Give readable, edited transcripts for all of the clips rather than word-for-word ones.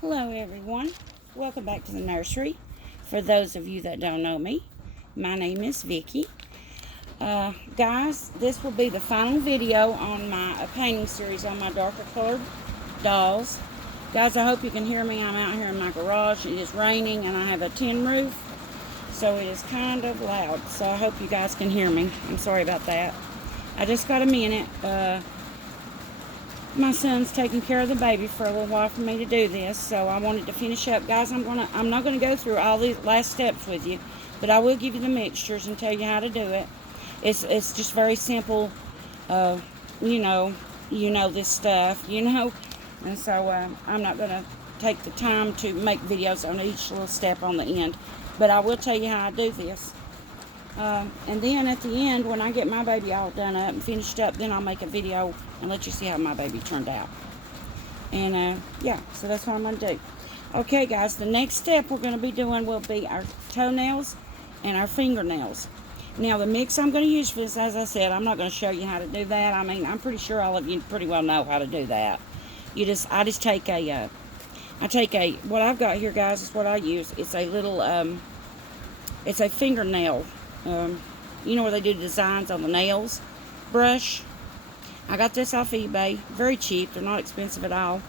Hello everyone, welcome back to the nursery. For those of you that don't know me, my name is Vicki. Guys, this will be the final video on my painting series on my darker colored dolls. Guys, I hope you can hear me. I'm out here in my garage. It is raining and I have a tin roof, so it is kind of loud, so I hope you guys can hear me. I'm sorry about that. I just got a minute. My son's taking care of the baby for a little while for me to do this, so I wanted to finish up. Guys, I'm not gonna go through all these last steps with you, but I will give you the mixtures and tell you how to do it. It's just very simple. You know this stuff, and so I'm not gonna take the time to make videos on each little step on the end, but I will tell you how I do this. And then at the end, when I get my baby all done up and finished up, then I'll make a video and let you see how my baby turned out. And yeah, so that's what I'm going to do. Okay guys, the next step we're going to be doing will be our toenails and our fingernails. Now the mix I'm going to use for this, as I said, I'm not going to show you how to do that. I mean, I'm pretty sure all of you pretty well know how to do that. I just take what I've got here, guys, is what I use. It's a little, it's a fingernail, you know where they do designs on the nails brush. I got this off eBay, very cheap, they're not expensive at all.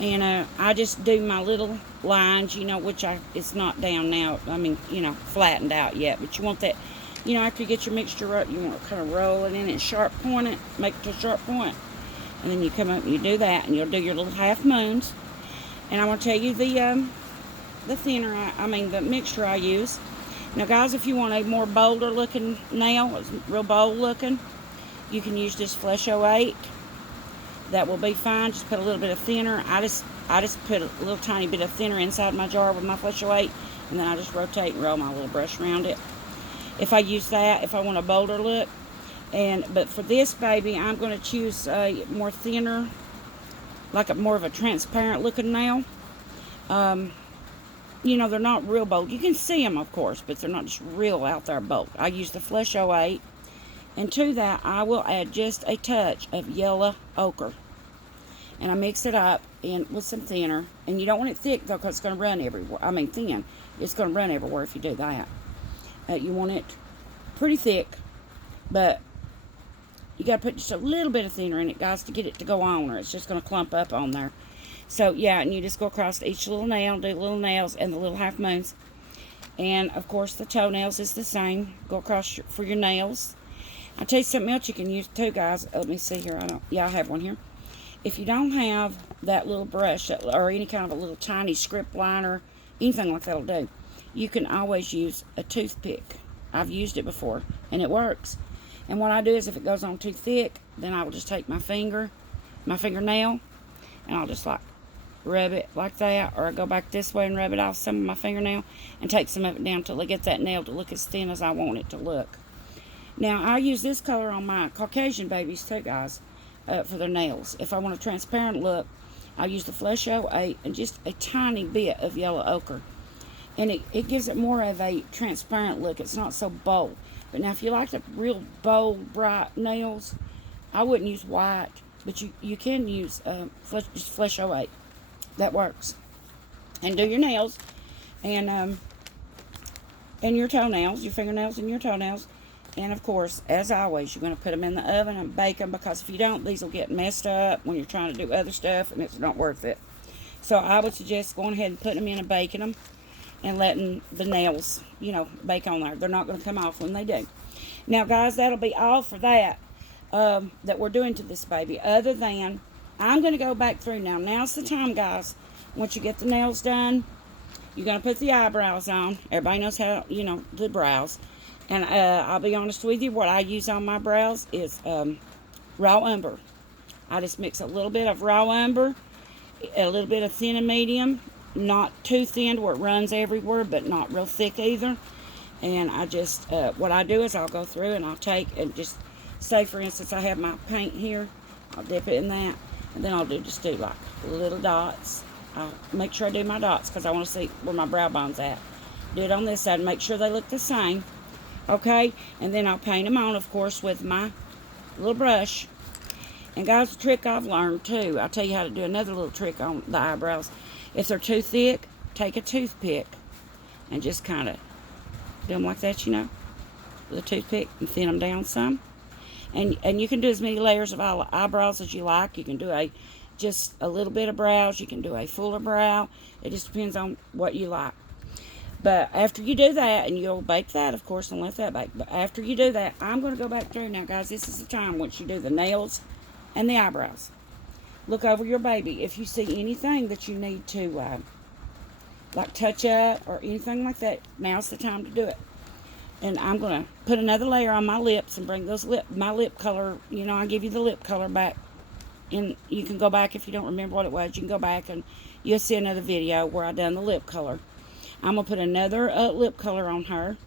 And I just do my little lines, which it's not down now, I mean, flattened out yet, but you want that, after you get your mixture up, you want to kind of roll it in and sharp point it, make it to a sharp point, and then you come up and you do that, and you'll do your little half moons. And I want to tell you the thinner, the mixture I use. Now guys, if you want a more bolder looking nail, it's real bold looking, you can use this Flesh 08. That will be fine. Just put a little bit of thinner. I just put a little tiny bit of thinner inside my jar with my Flesh 08, and then I just rotate and roll my little brush around it. If I use that, if I want a bolder look. But for this baby, I'm going to choose a more thinner, like more of a transparent looking nail. They're not real bold. You can see them, of course, but they're not just real out there bold. I use the Flesh 08, and to that, I will add just a touch of yellow ochre. And I mix it up with some thinner. And you don't want it thick, though, because it's going to run everywhere. I mean, thin. It's going to run everywhere if you do that. You want it pretty thick, but you got to put just a little bit of thinner in it, guys, to get it to go on, or it's just going to clump up on there. So, yeah, and you just go across each little nail, do little nails and the little half moons. And, of course, the toenails is the same. Go across for your nails. I'll tell you something else you can use, too, guys. Let me see here. I have one here. If you don't have that little brush or any kind of a little tiny script liner, anything like that will do, you can always use a toothpick. I've used it before, and it works. And what I do is if it goes on too thick, then I will just take my fingernail, and I'll just rub it like that, or I go back this way and rub it off some of my fingernail and take some of it down till I get that nail to look as thin as I want it to look. Now, I use this color on my Caucasian babies too, guys, for their nails. If I want a transparent look, I use the Flesh 08 and just a tiny bit of yellow ochre. And it gives it more of a transparent look. It's not so bold. But now, if you like the real bold, bright nails, I wouldn't use white, but you can use just Flesh 08. That works. And do your nails and your toenails, your fingernails and your toenails. And of course, as always, you're going to put them in the oven and bake them, because if you don't, these will get messed up when you're trying to do other stuff, and it's not worth it. So I would suggest going ahead and putting them in and baking them and letting the nails, bake on there. They're not going to come off when they do. Now, guys, that'll be all for that we're doing to this baby, other than I'm going to go back through now. Now's the time, guys. Once you get the nails done, you're going to put the eyebrows on. Everybody knows how, the brows. And I'll be honest with you, what I use on my brows is raw umber. I just mix a little bit of raw umber, a little bit of thin and medium, not too thin where it runs everywhere, but not real thick either. And I just, what I do is I'll go through and I'll take and just, say for instance, I have my paint here. I'll dip it in that, and then I'll just do like little dots. I'll make sure I do my dots because I want to see where my brow bone's at. Do it on this side, make sure they look the same. Okay, and then I'll paint them on, of course, with my little brush. And guys, the trick I've learned too, I'll tell you how to do another little trick on the eyebrows, If they're too thick, take a toothpick and just kind of do them like that, with a toothpick, and thin them down some. And you can do as many layers of eyebrows as you like. You can do just a little bit of brows. You can do a fuller brow. It just depends on what you like. But after you do that, and you'll bake that, of course, and let that bake. But after you do that, I'm going to go back through now, guys. This is the time once you do the nails and the eyebrows. Look over your baby. If you see anything that you need to, like, touch up or anything like that, now's the time to do it. And I'm going to put another layer on my lips and bring my lip color. I give you the lip color back. And you can go back if you don't remember what it was. You can go back and you'll see another video where I done the lip color. I'm going to put another lip color on her.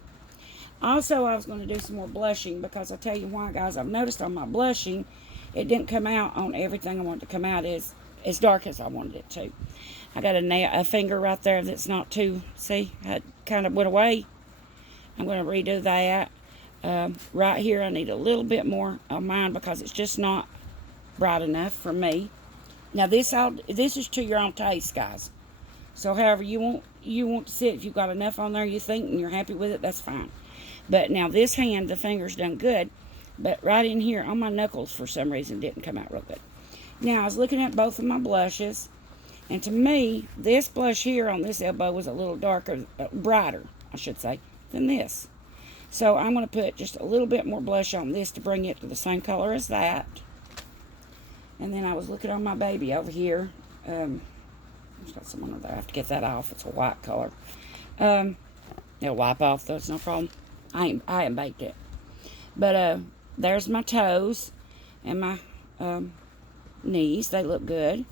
Also, I was going to do some more blushing because I'll tell you why, guys. I've noticed on my blushing, it didn't come out on everything I wanted to come out as dark as I wanted it to. I got a finger right there that's not too, see, it kind of went away. I'm going to redo that. Right here, I need a little bit more of mine because it's just not bright enough for me. Now, this is to your own taste, guys. So, however you want to sit, if you've got enough on there you think and you're happy with it, that's fine. But now this hand, the finger's done good. But right in here on my knuckles, for some reason, didn't come out real good. Now, I was looking at both of my blushes. And to me, this blush here on this elbow was a little darker, brighter, I should say, than this. So I'm going to put just a little bit more blush on this to bring it to the same color as that. And then I was looking on my baby over here. There's got some under there. I have to get that off. It's a white color. It'll wipe off, though. It's no problem. I haven't baked it. But there's my toes and my knees. They look good.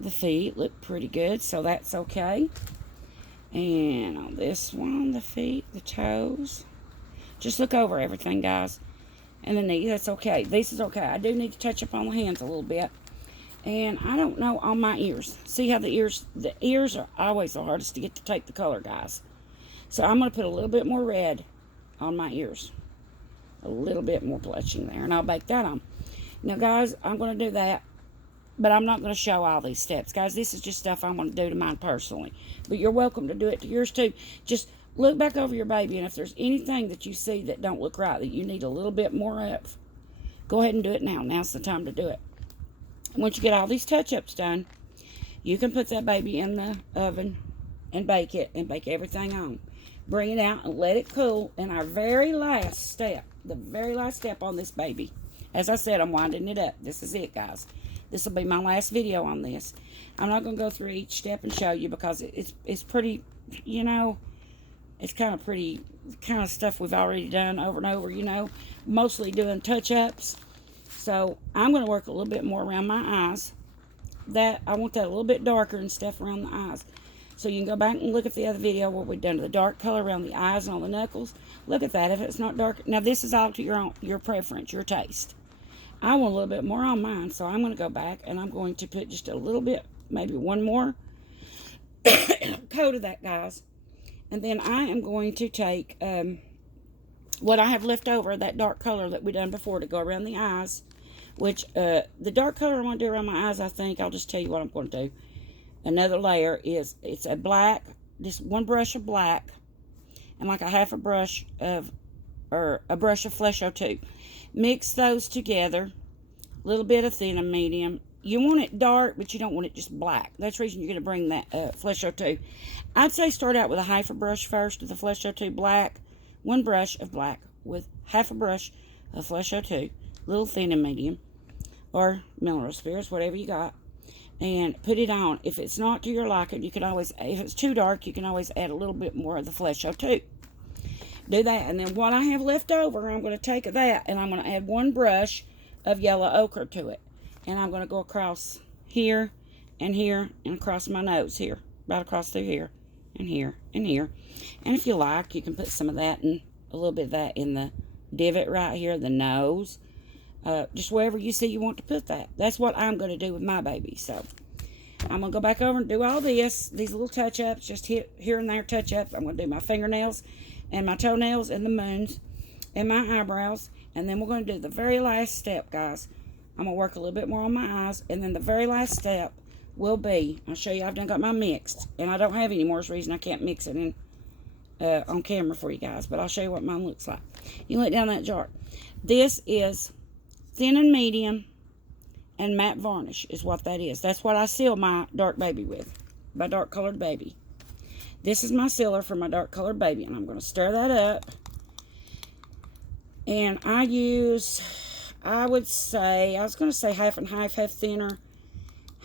The feet look pretty good, so that's okay. And on this one, the feet, the toes. Just look over everything, guys. And the knee, that's okay. This is okay. I do need to touch up on the hands a little bit. And I don't know on my ears. See how the ears are always the hardest to get to take the color, guys. So I'm going to put a little bit more red on my ears. A little bit more blushing there. And I'll bake that on. Now, guys, I'm going to do that. But I'm not going to show all these steps. Guys, this is just stuff I'm going to do to mine personally. But you're welcome to do it to yours too. Just look back over your baby. And if there's anything that you see that don't look right, that you need a little bit more of, go ahead and do it now. Now's the time to do it. Once you get all these touch-ups done, you can put that baby in the oven and bake it and bake everything on. Bring it out and let it cool. And our very last step, the very last step on this baby, as I said, I'm winding it up. This is it, guys. This will be my last video on this. I'm not going to go through each step and show you because it's pretty, it's kind of pretty, kind of stuff we've already done over and over, mostly doing touch-ups. So I'm going to work a little bit more around my eyes. I want that a little bit darker and stuff around the eyes. So you can go back and look at the other video where we've done the dark color around the eyes and on the knuckles. Look at that if it's not dark. Now this is all to your preference, your taste. I want a little bit more on mine, so I'm going to go back and I'm going to put just a little bit, maybe one more coat of that, guys. And then I am going to take what I have left over, that dark color that we done before to go around the eyes, which the dark color I want to do around my eyes, I think, I'll just tell you what I'm going to do. Another layer is, it's a black, just one brush of black, and like a half a brush of, or a brush of Flesh 02. Mix those together, a little bit of thin and medium. You want it dark, but you don't want it just black. That's the reason you're going to bring that Flesh 02. I'd say start out with a half a brush first of the Flesh 02 black, one brush of black with half a brush of Flesh 02, little thin and medium, or mineral spirits, whatever you got, and put it on. If it's not to your liking, you can always, if it's too dark, you can always add a little bit more of the Flesh 02. Do that, and then what I have left over, I'm going to take that, and I'm going to add one brush of yellow ochre to it. And I'm going to go across here, and across my nose here. Right across through here, and here, and here. And if you like, you can put some of that, and a little bit of that in the divot right here, the nose. Just wherever you see you want to put that. That's what I'm going to do with my baby. So, I'm going to go back over and do all this. These little touch-ups, just here and there touch-ups. I'm going to do my fingernails, and my toenails, and the moons, and my eyebrows. And then we're going to do the very last step, guys. I'm going to work a little bit more on my eyes. And then the very last step, will be, I'll show you, I've done got my mixed, and I don't have any more. That's the reason I can't mix it in on camera for you guys, but I'll show you what mine looks like. You look down that jar. This is thin and medium and matte varnish is what that is. That's what I seal my dark baby with, my dark colored baby. This is my sealer for my dark colored baby, and I'm going to stir that up. And I use, I would say, I was going to say half and half thinner,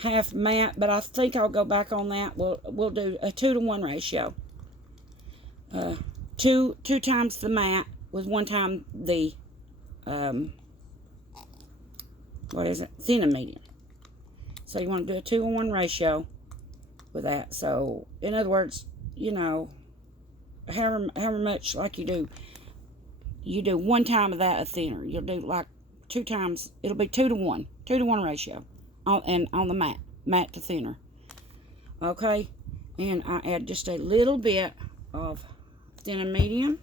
half matte, but I think I'll go back on that. We'll do a 2-to-1 ratio. Two times the matte with 1 time the what is it? Thin and medium. So you want to do a 2-to-1 ratio with that. So in other words, you know, however much like you do 1 time of that a thinner. You'll do like 2 times. It'll be 2-to-1, 2-to-1 ratio, on the matte to thinner. Okay, and I add just a little bit of thin and medium.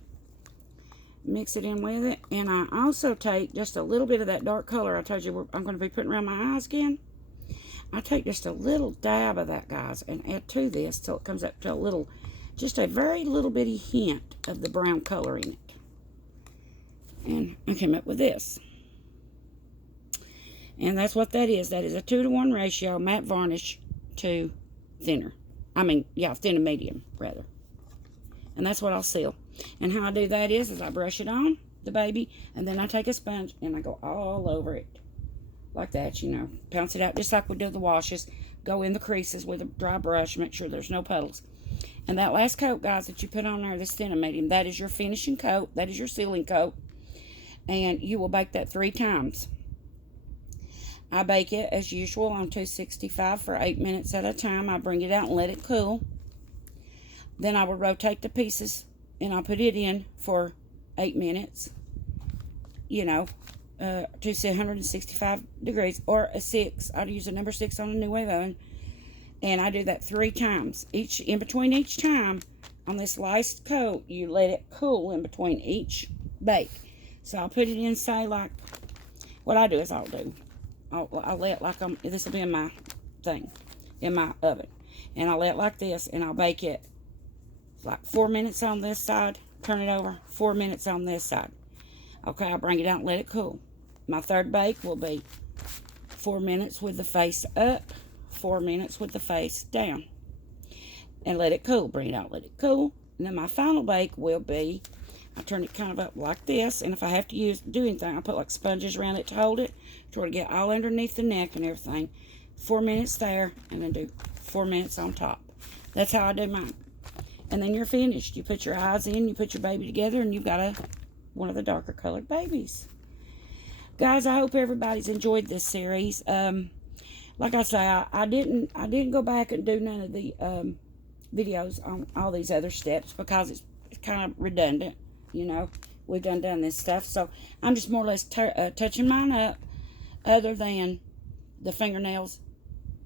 Mix it in with it, and I also take just a little bit of that dark color I told you I'm going to be putting around my eyes again. I take just a little dab of that, guys, and add to this till it comes up to a little, just a very little bitty hint of the brown color in it. And I came up with this. And that's what that is. That is a 2-to-1 ratio, matte varnish to thinner. I mean, yeah, thin and medium, rather. And that's what I'll seal. And how I do that is I brush it on the baby, and then I take a sponge and I go all over it. Like that, you know. Pounce it out just like we do the washes. Go in the creases with a dry brush, make sure there's no puddles. And that last coat, guys, that you put on there, this thin and medium, that is your finishing coat. That is your sealing coat. And you will bake that 3 times. I bake it as usual on 265 for 8 minutes at a time. I bring it out and let it cool. Then I will rotate the pieces and I'll put it in for 8 minutes. You know, to 165 degrees or a 6. I'd use a number 6 on a new wave oven. And I do that 3 times. In between each time on this last coat, you let it cool in between each bake. So I'll put it in, say, like, what I do is I'll lay it like this will be in my thing, in my oven. And I'll lay it like this, and I'll bake it like 4 minutes on this side, turn it over, 4 minutes on this side. Okay, I'll bring it out and let it cool. My third bake will be 4 minutes with the face up, 4 minutes with the face down. And let it cool. Bring it out, let it cool. And then my final bake will be, I turn it kind of up like this, and if I have to do anything, I put like sponges around it to hold it, try to get all underneath the neck and everything. 4 minutes there, and then do 4 minutes on top. That's how I do mine. And then you're finished. You put your eyes in, you put your baby together, and you've got one of the darker colored babies. Guys, I hope everybody's enjoyed this series. Like I say, I didn't go back and do none of the videos on all these other steps because it's kind of redundant. You know, we've done this stuff, so I'm just more or less touching mine up, other than the fingernails,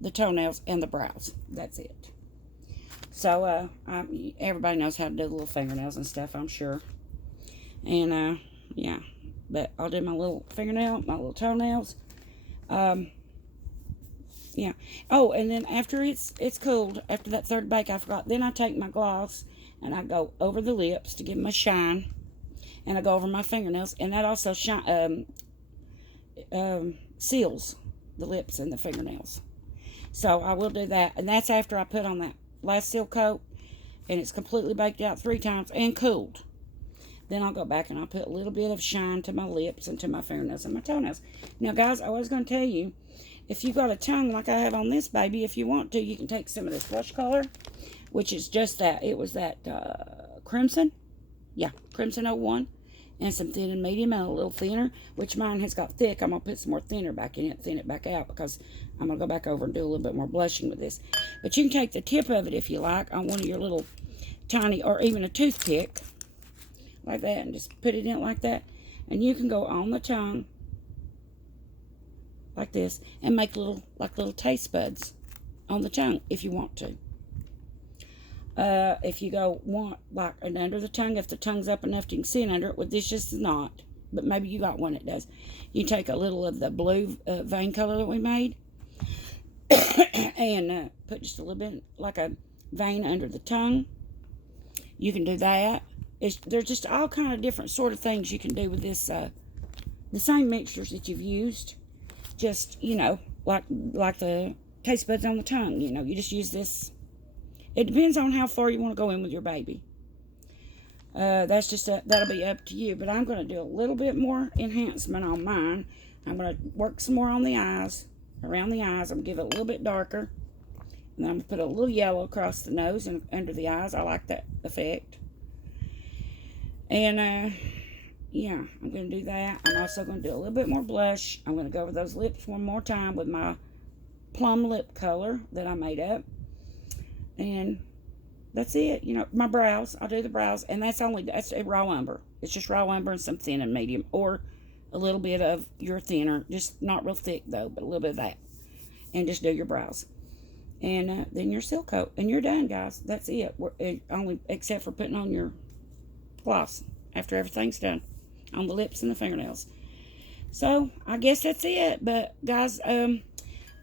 the toenails, and the brows. That's it. So everybody knows how to do the little fingernails and stuff, I'm sure. And yeah, but I'll do my little fingernail, my little toenails. Yeah. Oh, and then after it's cooled, after that third bake, I forgot. Then I take my gloss and I go over the lips to give them a shine. And I go over my fingernails, and that also seals the lips and the fingernails. So I will do that, and that's after I put on that last seal coat, and it's completely baked out 3 times and cooled. Then I'll go back and I'll put a little bit of shine to my lips and to my fingernails and my toenails. Now, guys, I was going to tell you, if you got a tongue like I have on this baby, if you want to, you can take some of this blush color, which is just that. It was that crimson. Yeah, crimson 01. And some thin and medium and a little thinner, which mine has got thick. I'm going to put some more thinner back in it, thin it back out, because I'm going to go back over and do a little bit more blushing with this. But you can take the tip of it, if you like, on one of your little tiny, or even a toothpick, like that, and just put it in like that. And you can go on the tongue, like this, and make little taste buds on the tongue, if you want to. If you want like an under the tongue, if the tongue's up enough you can see it under it, well, this just is not, but maybe you got one that does. You take a little of the blue vein color that we made, and put just a little bit like a vein under the tongue. You can do that. There's just all kind of different sort of things you can do with this, the same mixtures that you've used, just, like the taste buds on the tongue, you just use this. It depends on how far you want to go in with your baby. That's just, that'll be up to you, but I'm going to do a little bit more enhancement on mine. I'm going to work some more on the eyes, around the eyes. I'm going to give it a little bit darker, and then I'm going to put a little yellow across the nose and under the eyes. I like that effect. And, yeah, I'm going to do that. I'm also going to do a little bit more blush. I'm going to go over those lips one more time with my plum lip color that I made up. And that's it. My brows. I'll do the brows. And that's a raw umber. It's just raw umber and some thin and medium. Or a little bit of your thinner. Just not real thick, though, but a little bit of that. And just do your brows. And then your silk coat. And you're done, guys. That's it. Only except for putting on your gloss after everything's done on the lips and the fingernails. So I guess that's it. But guys, I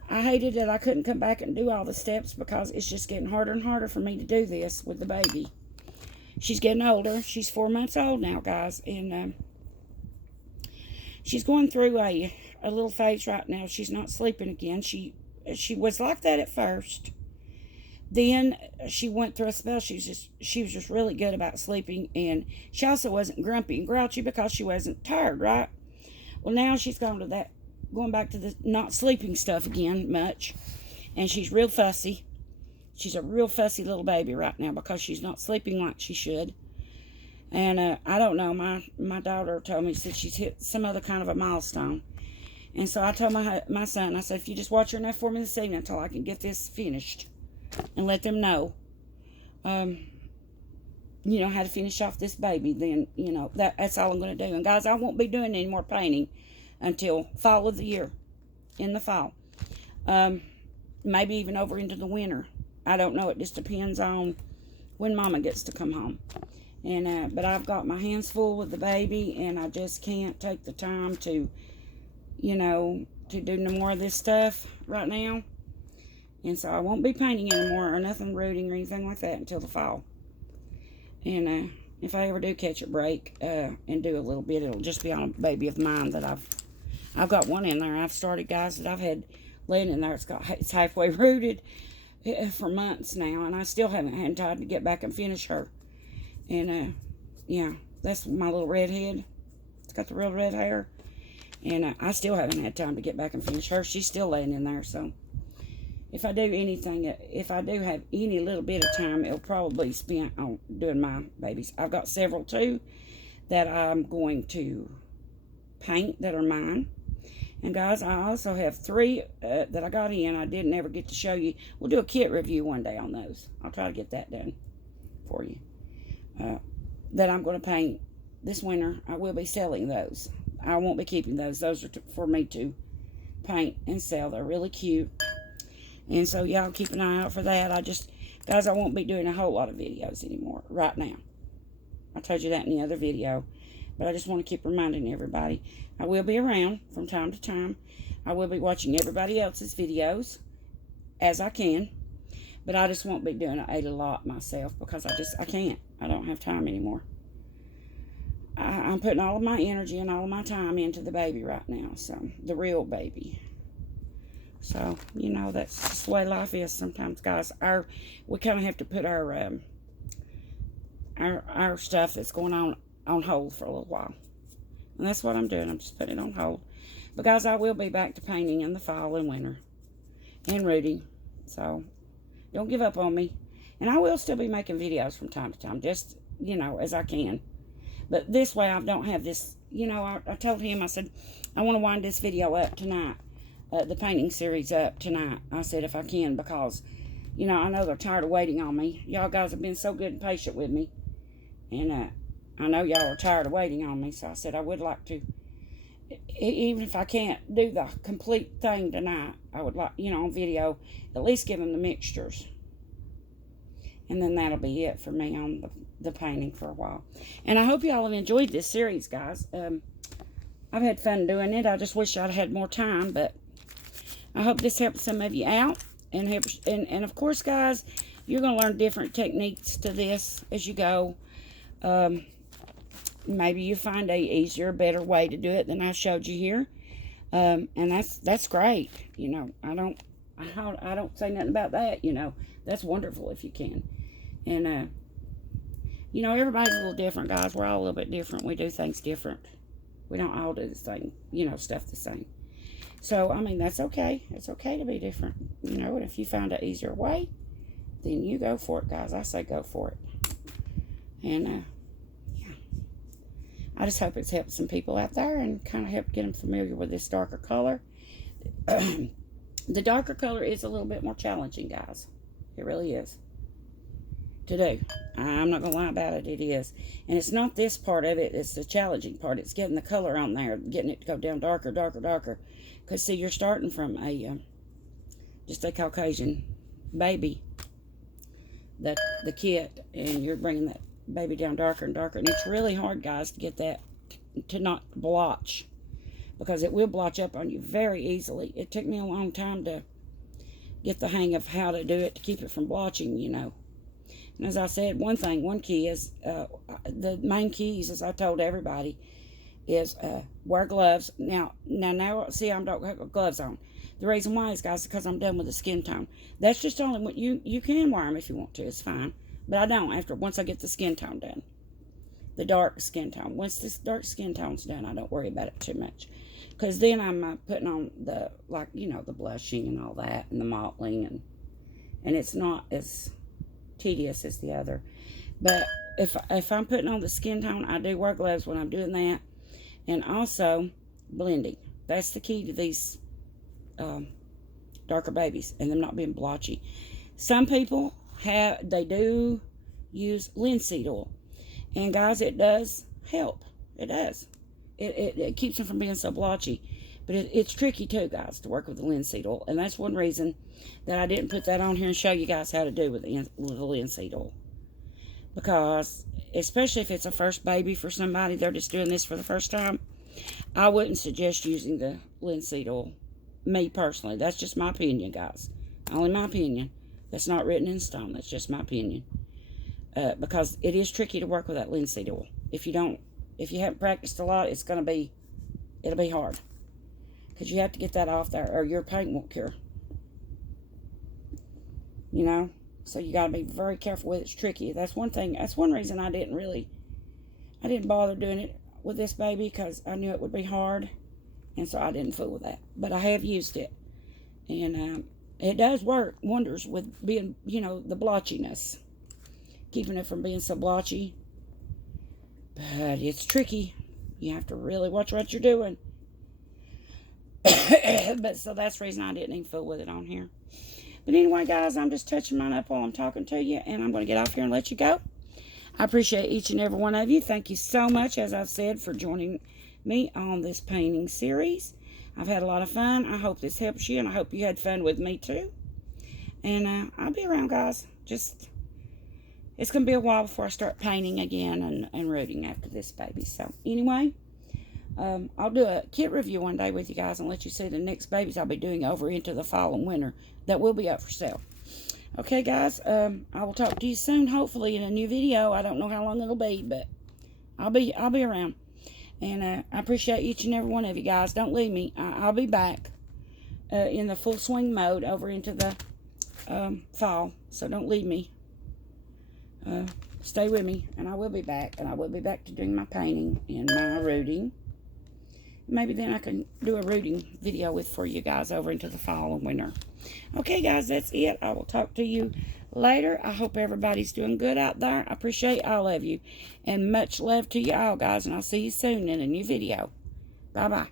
hated that I couldn't come back and do all the steps because it's just getting harder and harder for me to do this with the baby. She's getting older. She's 4 months old now, guys, and she's going through a little phase right now. She's not sleeping again. She was like that at first. Then she went through a spell. She was just really good about sleeping, and she also wasn't grumpy and grouchy because she wasn't tired, right? Well, now she's going back to the not sleeping stuff again much, and she's real fussy. She's a real fussy little baby right now because she's not sleeping like she should. And I don't know. My daughter told me, said she's hit some other kind of a milestone. And so I told my son, I said, if you just watch her enough for me this evening until I can get this finished. And let them know, how to finish off this baby. Then, that's all I'm going to do. And guys, I won't be doing any more painting until fall of the year, in the fall. Maybe even over into the winter. I don't know. It just depends on when Mama gets to come home. And but I've got my hands full with the baby, and I just can't take the time to, to do no more of this stuff right now. And so I won't be painting anymore or nothing rooting or anything like that until the fall. And if I ever do catch a break and do a little bit, it'll just be on a baby of mine that I've got one in there. I've started, guys, that I've had laying in there. It's halfway rooted for months now, and I still haven't had time to get back and finish her. And yeah, that's my little redhead. It's got the real red hair, and I still haven't had time to get back and finish her. She's still laying in there, so. If I do have any little bit of time, it'll probably be spent on doing my babies. I've got several, too, that I'm going to paint that are mine. And, guys, I also have 3 that I got in. I didn't ever get to show you. We'll do a kit review one day on those. I'll try to get that done for you. That I'm going to paint this winter. I will be selling those. I won't be keeping those. Those are for me to paint and sell. They're really cute. And so, y'all keep an eye out for that. Guys, I won't be doing a whole lot of videos anymore right now. I told you that in the other video. But I just want to keep reminding everybody. I will be around from time to time. I will be watching everybody else's videos as I can. But I just won't be doing a lot myself because I can't. I don't have time anymore. I'm putting all of my energy and all of my time into the baby right now. So, the real baby. So, that's just the way life is sometimes, guys. We kind of have to put our stuff that's going on hold for a little while. And that's what I'm doing. I'm just putting it on hold. But, guys, I will be back to painting in the fall and winter. And rooting. So, don't give up on me. And I will still be making videos from time to time. Just, as I can. But this way I don't have this, I told him, I said, I want to wind this video up tonight. The painting series up tonight. I said if I can because, I know they're tired of waiting on me. Y'all guys have been so good and patient with me. And I know y'all are tired of waiting on me. So I said I would like to, even if I can't do the complete thing tonight, I would like, on video, at least give them the mixtures. And then that'll be it for me on the painting for a while. And I hope y'all have enjoyed this series, guys. I've had fun doing it. I just wish I'd had more time, but I hope this helps some of you out. And of course, guys, you're going to learn different techniques to this as you go. Maybe you find a easier, better way to do it than I showed you here. And that's great. You know, I don't say nothing about that. You know, that's wonderful if you can. And, you know, everybody's a little different, guys. We're all a little bit different. We do things different. We don't all do the same, you know, stuff the same. So, I mean, that's okay. It's okay to be different, you know. And if you find an easier way, then you go for it, guys. I say go for it. And, yeah. I just hope it's helped some people out there and kind of help get them familiar with this darker color. The darker color is a little bit more challenging, guys. It really is. To do. I'm not going to lie about it. It is. And it's not this part of it. It's the challenging part. It's getting the color on there. Getting it to go down darker, darker, darker. Because, see, you're starting from a just a Caucasian baby, the kit, and you're bringing that baby down darker and darker. And it's really hard, guys, to get that to not blotch, because it will blotch up on you very easily. It took me a long time to get the hang of how to do it to keep it from blotching, you know. And as I said, one key is, the main keys, as I told everybody, is wear gloves. Now, see, I don't have gloves on. The reason why is, guys, because I'm done with the skin tone. That's just only what you can wear them if you want to. It's fine. But I don't once I get the skin tone done. The dark skin tone. Once this dark skin tone's done, I don't worry about it too much. Because then I'm putting on the, like, you know, the blushing and all that, and the mottling, and it's not as tedious as the other. But if I'm putting on the skin tone, I do wear gloves when I'm doing that. And also blending. That's the key to these darker babies and them not being blotchy. Some people they do use linseed oil, and guys, it does help. It does. It keeps them from being so blotchy. But it's tricky too, guys, to work with the linseed oil. And that's one reason that I didn't put that on here and show you guys how to do with the linseed oil. Because, especially if it's a first baby for somebody, they're just doing this for the first time, I wouldn't suggest using the linseed oil. Me, personally. That's just my opinion, guys. Only my opinion. That's not written in stone. That's just my opinion. Because it is tricky to work with that linseed oil. If you haven't practiced a lot, it'll be hard. Because you have to get that off there, or your paint won't cure. You know? So you got to be very careful with it. It's tricky. That's one thing. That's one reason I didn't bother doing it with this baby, because I knew it would be hard. And so I didn't fool with that. But I have used it. And it does work wonders with being, you know, the blotchiness. Keeping it from being so blotchy. But it's tricky. You have to really watch what you're doing. But so that's the reason I didn't even fool with it on here. But anyway, guys, I'm just touching mine up while I'm talking to you, and I'm going to get off here and let you go. I appreciate each and every one of you. Thank you so much, as I've said, for joining me on this painting series. I've had a lot of fun. I hope this helps you, and I hope you had fun with me too. And I'll be around, guys. It's going to be a while before I start painting again and rooting after this baby. So anyway, I'll do a kit review one day with you guys and let you see the next babies I'll be doing over into the fall and winter that will be up for sale. Okay, guys, I will talk to you soon, hopefully in a new video. I don't know how long it'll be, but I'll be around. And I appreciate each and every one of you guys. Don't leave me. I'll be back in the full swing mode over into the fall. So don't leave me. Stay with me, and I will be back. And I will be back to doing my painting and my rooting. Maybe then I can do a rooting video for you guys over into the fall and winter. Okay, guys, that's it. I will talk to you later. I hope everybody's doing good out there. I appreciate all of you. And much love to you all, guys. And I'll see you soon in a new video. Bye-bye.